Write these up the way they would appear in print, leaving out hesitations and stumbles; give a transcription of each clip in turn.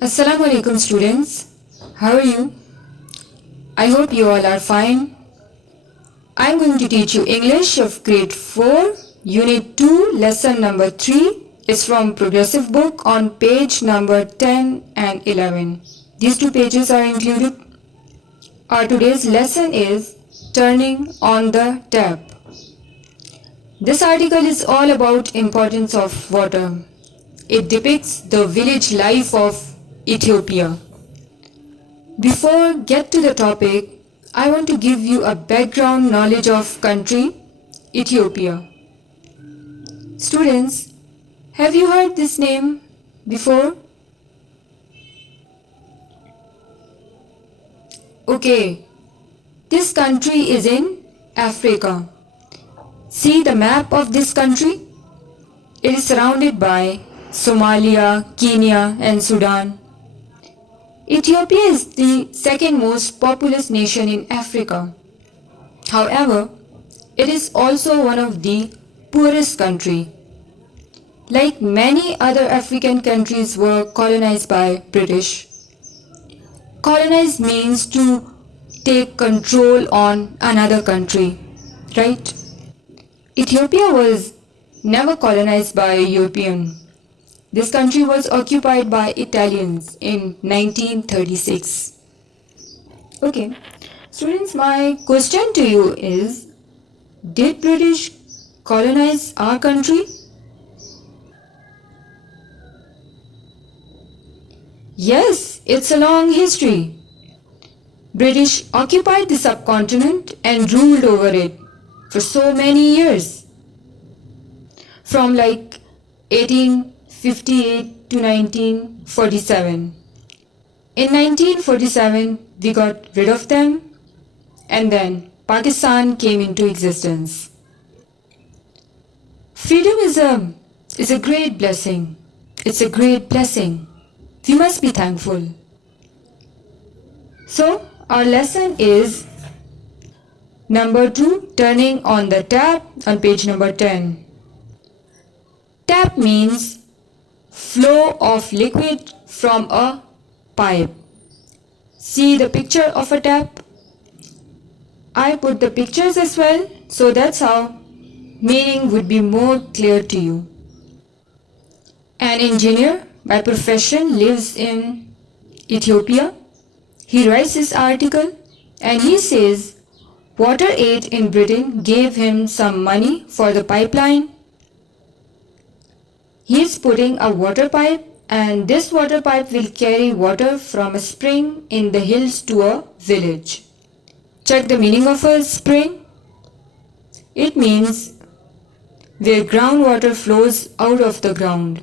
Assalamu alaikum students. How are you? I hope you all are fine. I'm going to teach you English of grade 4, unit 2, lesson number 3. It's from progressive book on page number 10 and 11. These two pages are included. Our today's lesson is turning on the tap. This article is all about importance of water. It depicts the village life of Ethiopia. Before get to the topic, I want to give you a background knowledge of country Ethiopia. Students, have you heard this name before? Okay, this country is in Africa. See the map of this country? It is surrounded by Somalia, Kenya and Sudan. Ethiopia is the second most populous nation in Africa. However, it is also one of the poorest country. Like many other African countries were colonized by British. Colonize means to take control on another country, right? Ethiopia was never colonized by European. This country was occupied by Italians in 1936. Okay, students, my question to you is, did British colonize our country? Yes, it's a long history. British occupied the subcontinent and ruled over it for so many years. From like 1858 to 1947. In 1947, we got rid of them and then Pakistan came into existence. Freedom is a great blessing. It's a great blessing. We must be thankful. So, our lesson is number 2, turning on the tap on page number 10. Tap means flow of liquid from a pipe. See the picture of a tap? I put the pictures as well, so that's how meaning would be more clear to you. An engineer by profession lives in Ethiopia. He writes this article and he says Water Aid in Britain gave him some money for the pipeline. He is putting a water pipe and this water pipe will carry water from a spring in the hills to a village. Check the meaning of a spring. It means where groundwater flows out of the ground.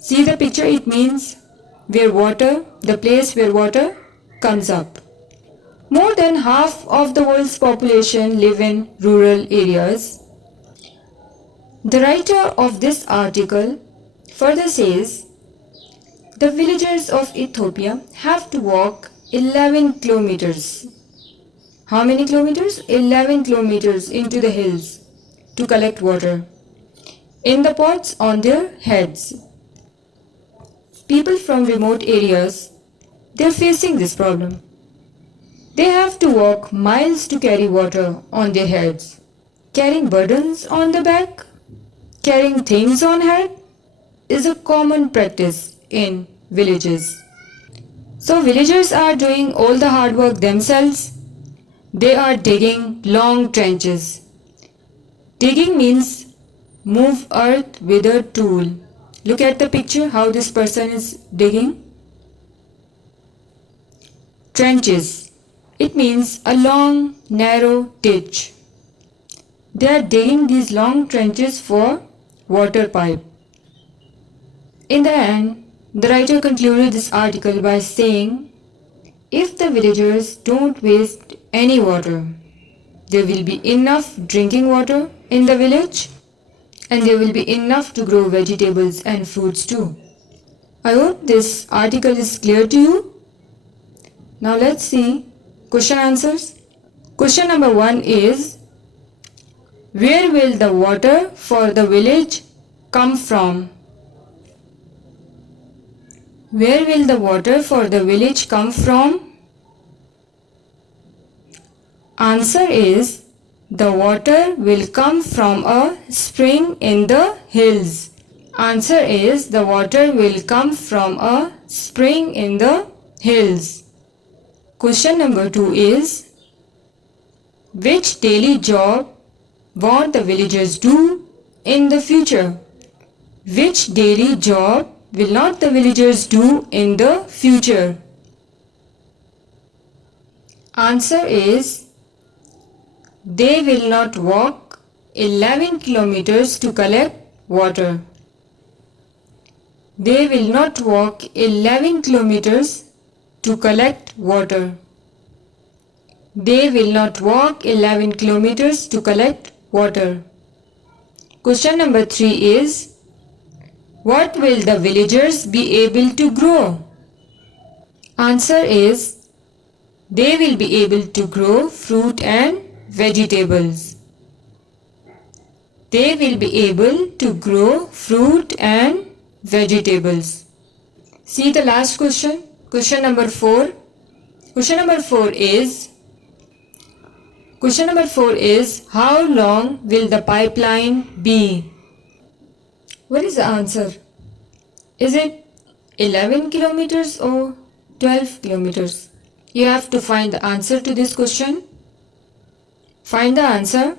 See the picture? It means the place where water comes up. More than half of the world's population live in rural areas. The writer of this article further says, the villagers of Ethiopia have to walk 11 kilometers. How many kilometers? 11 kilometers into the hills to collect water in the pots on their heads. People from remote areas, they're facing this problem. They have to walk miles to carry water on their heads. Carrying burdens on the back, carrying things on head is a common practice in villages. So villagers are doing all the hard work themselves. They are digging long trenches. Digging means move earth with a tool. Look at the picture how this person is digging. Trenches. It means a long, narrow ditch. They are digging these long trenches for water pipe. In the end, the writer concluded this article by saying, if the villagers don't waste any water, there will be enough drinking water in the village and there will be enough to grow vegetables and fruits too. I hope this article is clear to you. Now let's see question answers. Question number 1 is, where will the water for the village come from? Where will the water for the village come from? Answer is the water will come from a spring in the hills. Answer is the water will come from a spring in the hills. Question number 2 is, which daily job won't the villagers do in the future? Which daily job will not the villagers do in the future? Answer is, they will not walk 11 kilometers to collect water. They will not walk 11 kilometers to collect water. They will not walk 11 kilometers to collect water. Question number 3 is, what will the villagers be able to grow? Answer is, they will be able to grow fruit and vegetables. They will be able to grow fruit and vegetables. See the last question. Question number 4. Question number 4 is, how long will the pipeline be? What is the answer? Is it 11 kilometers or 12 kilometers? You have to find the answer to this question. Find the answer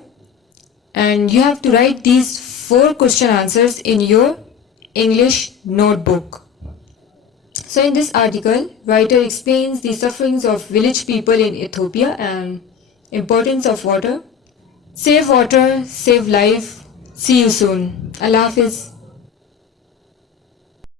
and you have to write these 4 question answers in your English notebook. So in this article, writer explains the sufferings of village people in Ethiopia and importance of water. Save water, save life. See you soon. Allah Hafiz.